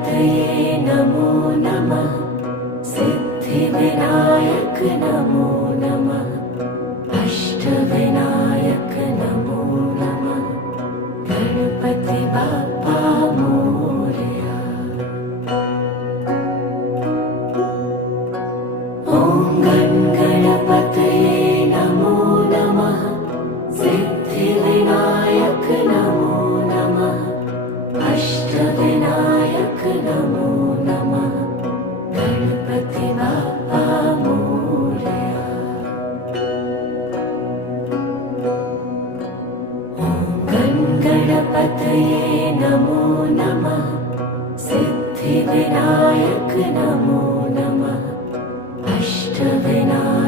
गणपतये नमो नमः। सिद्धिविनायक नमो नमः। अष्टविनायक नमो नमः। गणपति बाप्पा मोरया। ॐ गणपतये नमो नमः। सिद्धिविनायक नमो नमः। अष्टविनायक नमो नमः। गणपति बाप्पा मोरया। ॐ गणपतये नमो नमः। सिद्धिविनायक नमो नमः। अष्टविनायक